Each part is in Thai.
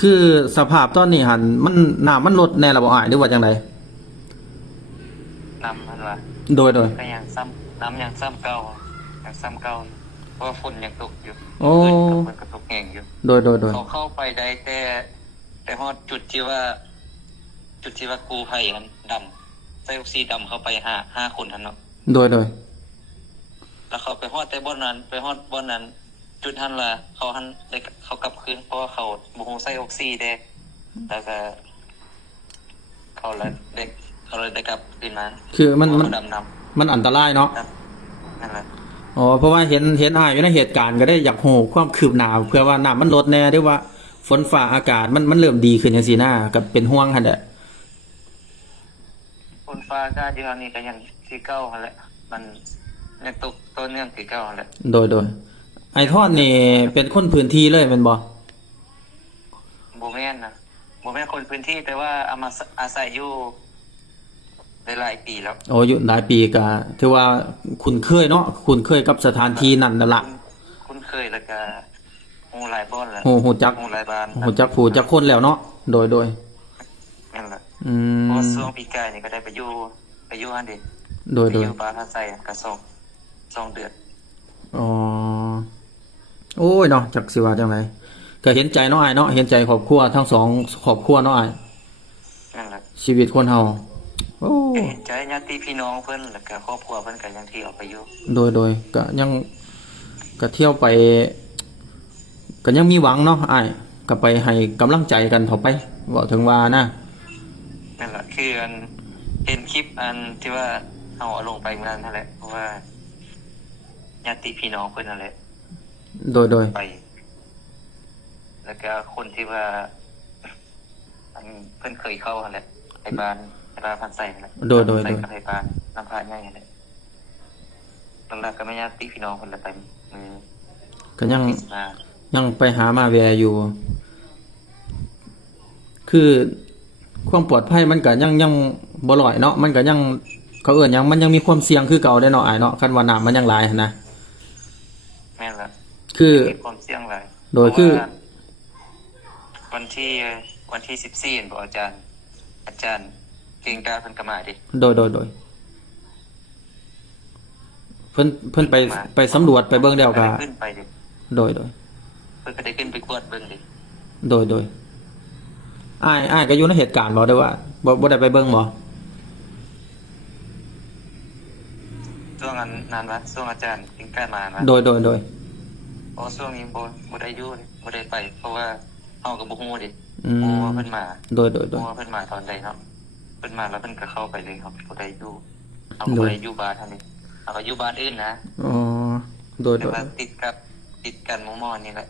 คือสภาพตอนนี้หันมันน้ำมันลดแน่ละบ่อ้ายหรือว่าจังไดน้ำมันว่าโดยก็ยังซ้ำน้ำยังซ้ำเก่ายังซ้ำเก่าอยู่เพราะว่าฝนยังตกอยู่โอ้คืนกับฝนก็ตกแห้งอยู่โดยเขาเข้าไปได้แต่ฮอดจุดที่ว่ากูภัยมันดำใส่ออกซิดำเข้าไปห้าคนทันเนาะโดยแล้วเขาไปฮอดแต่บ่อนนั้นไปฮอดบ่อนนั้นจุดทันละเขาหันได้เขากลับคืนเพราะว่าเขาบ่ฮู้ใส่ออกซิเด้แล้วก็เขาเลยได้กลับคืนมาคือมันดำน้มันอันตรายเนาะำนั่นแหละอ๋อเพราะว่าเห็นอ้ายอยู่ในเหตุการณ์ก็ได้อยากฮู้ความคืบหน้าเพื่อว่าน้ำมันลดแน่หรือว่าฝนฟ้าอากาศมันเริ่มดีขึ้นจังซี่นะก็เป็นห่วงหั่นแหละฝนฟ้าอากาศอยู่ตอนนี้ก็ยังที่เก่าหั่นแหละมันยังตกต่อเนื่องที่เก่าหั่นแหละโดยไอ้ทอดนี่เป็นคนพื้นที่เลยแม่นบ่บ่แม่นนะบ่แม่นคนพื้นที่แต่ว่าเอามาอาศัยอยู่ได้หลายปีแล้วโอ้อยู่หลายปีก็ถือว่าคุ้นเคยเนาะคุ้นเคยกับสถานที่นั่นนั่นล่ะคุ้นเคยแล้วก็ฮู้หลายบ่อนแล้วฮู้จักฮู้หลายบ้านฮู้จักผู้จักคนแล้วเนาะโดยนั่นแหละเพมราะช่วงปีกายนี่ก็ได้ไปอยู่หั่นดิโดยอยู่บ้านอาศัยก็สองเดือนอ๋อโอ้ยเนาะจักสิว่าจังไดก็เห็นใจเนาะอ้ายเนาะเห็นใจครอบครัวทั้งสองครอบครัวเนาะอ้ายนั่นแหละชีวิตคนเฮาโอ้ก็เห็นใจญาติพี่น้องเพิ่นแล้วก็ครอบครัวเพิ่นก็ยังที่ออกไปอยู่โดยก็ยังก็เที่ยวไปก็ยังมีหวังเนาะอ้ายก็ไปให้กำลังใจกันต่อไปเว้าถึงว่านะนั่นแหละคืออันเห็นคลิปอันที่ว่าเอาลงไปเมื่อนั้นนั่นแหละเพราะว่าญาติพี่น้องเพิ่นนั่นแหละโดยไปแล้วก็คนที่ว่าอันเพิ่นเคยเข้าหั่นแหละไปบ้านพันไส้นั่นแหละโดยใส่กับไปบ้านน้ำพาใหญ่นั่นแหละหลักๆก็ไม่ญาติพี่น้องเพิ่นละไปก็ยังที่มายังไปหามาแวอยู่ คือความปลอดภัยมันก็ยังบ่ร้อยเนาะมันก็ยังเขาเอิ้นหยังมันยังมีความเสี่ยงคือเก่าได้เนาะอ้ายเนาะคันว่าน้ำมันยังหลายหันนะแม่นล่ะคือมีความเสี่ยงหลายโดยคือวันที่14บ่อาจารย์เก่งกาเพิ่นก็มาดิโดยเพิ่นไปสำรวจไปเบิ่งแล้วก็ขึ้นไปดิโดยเพิ่นก็ได้ขึ้นไปกวดเบิ่งดิโดยอ้ายก็อยู่ในเหตุการณ์บ่ได้ว่าบ่ได้ไปเบิ่งบ่ช่วงนั้นว่าช่วงอาจารย์เก่งกามานะโดยเพราะช่วงนี้บ่ได้อยู่ดิบ่ได้ไปเพราะว่าเฮาก็บ่ฮู้ดิบ่ว่าเพิ่นมาโดยว่าเพิ่นมาตอนใดเนาะเพิ่นมาแล้วเพิ่นก็เข้าไปเลยครับบ่ได้อยู่เฮาบ่ได้อยู่บ้านเท่านี้เฮาก็อยู่บ้านอื่นนะอ๋อโดยแต่ว่าติดกันหมู่หม้อนี่แหละ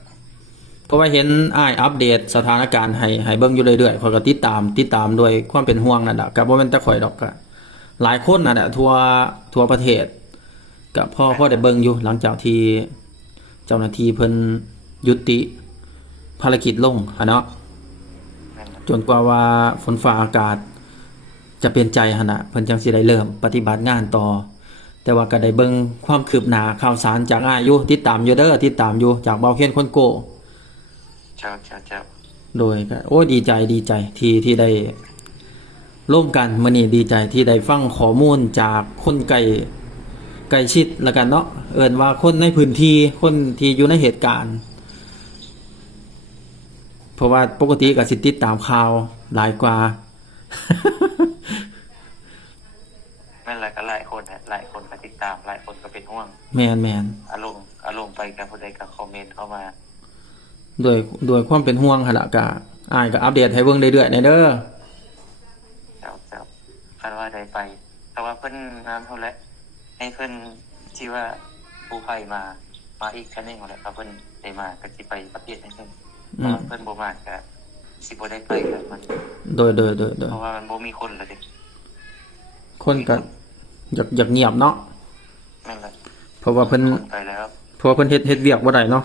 เพราะว่าเห็นอ้ายอัปเดตสถานการณ์ให้เบิ่งอยู่เรื่อยๆข้อยก็ติดตามด้วยความเป็นห่วงนั่นน่ะก็บ่แม่นแต่ข้อยดอกก็หลายคนนั่นน่ะทั่วประเทศก็พอได้เบิ่งอยู่หลังจากที่เจ้าหน้าที่เพิ่นยุติภารกิจลงอะเนาะจนกว่าฝนฟ้าอากาศจะเปลี่ยนใจหั่นน่ะเพิ่นจังสิได้เริ่มปฏิบัติงานต่อแต่ว่าก็ได้เบิ่งความคืบหน้าข่าวสารจากอ้ายอยู่ติดตามอยู่เด้อติดตามอยู่จากเบาเคนคนโก้เจ้าโดยก็โอ้ดีใจที่ได้ร่วมกันมื้อนี้ดีใจที่ได้ฟังข้อมูลจากคนใกล้ชิดแล้วกันเนาะเอิ้นว่าคนในพื้นที่คนที่อยู่ในเหตุการณ์เพราะว่าปกติก็สิติดตามข่าวหลายกว่า นั่นแหละก็หลายคนหลายคนก็ติดตามหลายคนก็เป็นห่วงแม่นอารมณ์ไปกับผู้ใดก็คอมเมนต์เข้ามาด้วยความเป็นห่วงหั่นล่ะก็อ้ายก็อัปเดตให้เบิ่งเรื่อยๆเด้อเจ้าคันว่าได้ไปแต่ว่าเพิ่นงานเท่าแหละให้เพิ่นที่ว่าผู้ภัยมาอีกครั้งนึงแหละครับเพิ่นได้มาก็สิไปประเทศนั้นเพิ่นบ่มาก็สิบ่ได้ไปครับมันโดยเพราะว่ามันบ่มีคนแล้วดิคนก็อยากเงียบเนาะนั่นแหละเพราะว่าเพิ่นไปแล้วเพราะว่าเพิ่นเฮ็ดเวียกบ่ได้เนาะ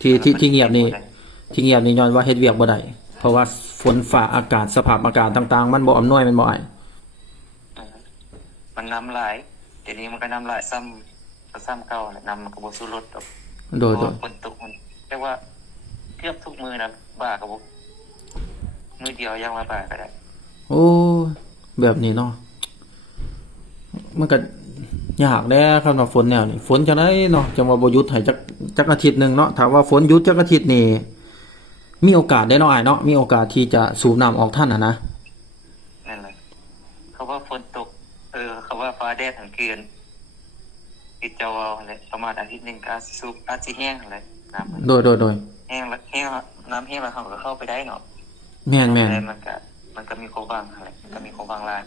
ที่เงียบนี่ย้อนว่าเฮ็ดเวียกบ่ได้เพราะว่าฝนฟ้าอากาศสภาพอากาศต่างๆมันบ่อำนวยแม่นบ่อ้ายมันน้ำลายเดี๋ยวนี้มันก็น้ำลายซ้ำเก่าแหละน้ำมันก็บ่สู้รสดอกโดยฝนตกมันแต่ว่าเกือบทุกมื้อนะบ้าก็บ่ มือเดียวยังมาบ่ายก็ได้ โอ้แบบนี้เนาะมันก็ยากแด้คำว่าฝนแนวนี้ฝนจังได๋เนาะจังว่าบ่หยุดให้จักอาทิตย์หนึงเนาะถ้าว่าฝนหยุดจักอาทิตย์นี่มีโอกาสได้เนาะอ้ายเนาะมีโอกาสที่จะสูบน้ำออกทันนะ นั่นแหละเขาว่าฝนตกเขาว่าฟ้าแดดทั้งคืนติดเจ้าเอาเลยประมาณอาทิตย์หนึงก็อาจสิสุกอาจสิแห้งเลยน้ำมัน โดยแห้งแล้วแห้งแล้วน้ำแห้งแล้วเขาก็เข้าไปได้เนาะ แม่น แต่มันก็มีโครงบางอะไรมันก็มีโครงบางลาย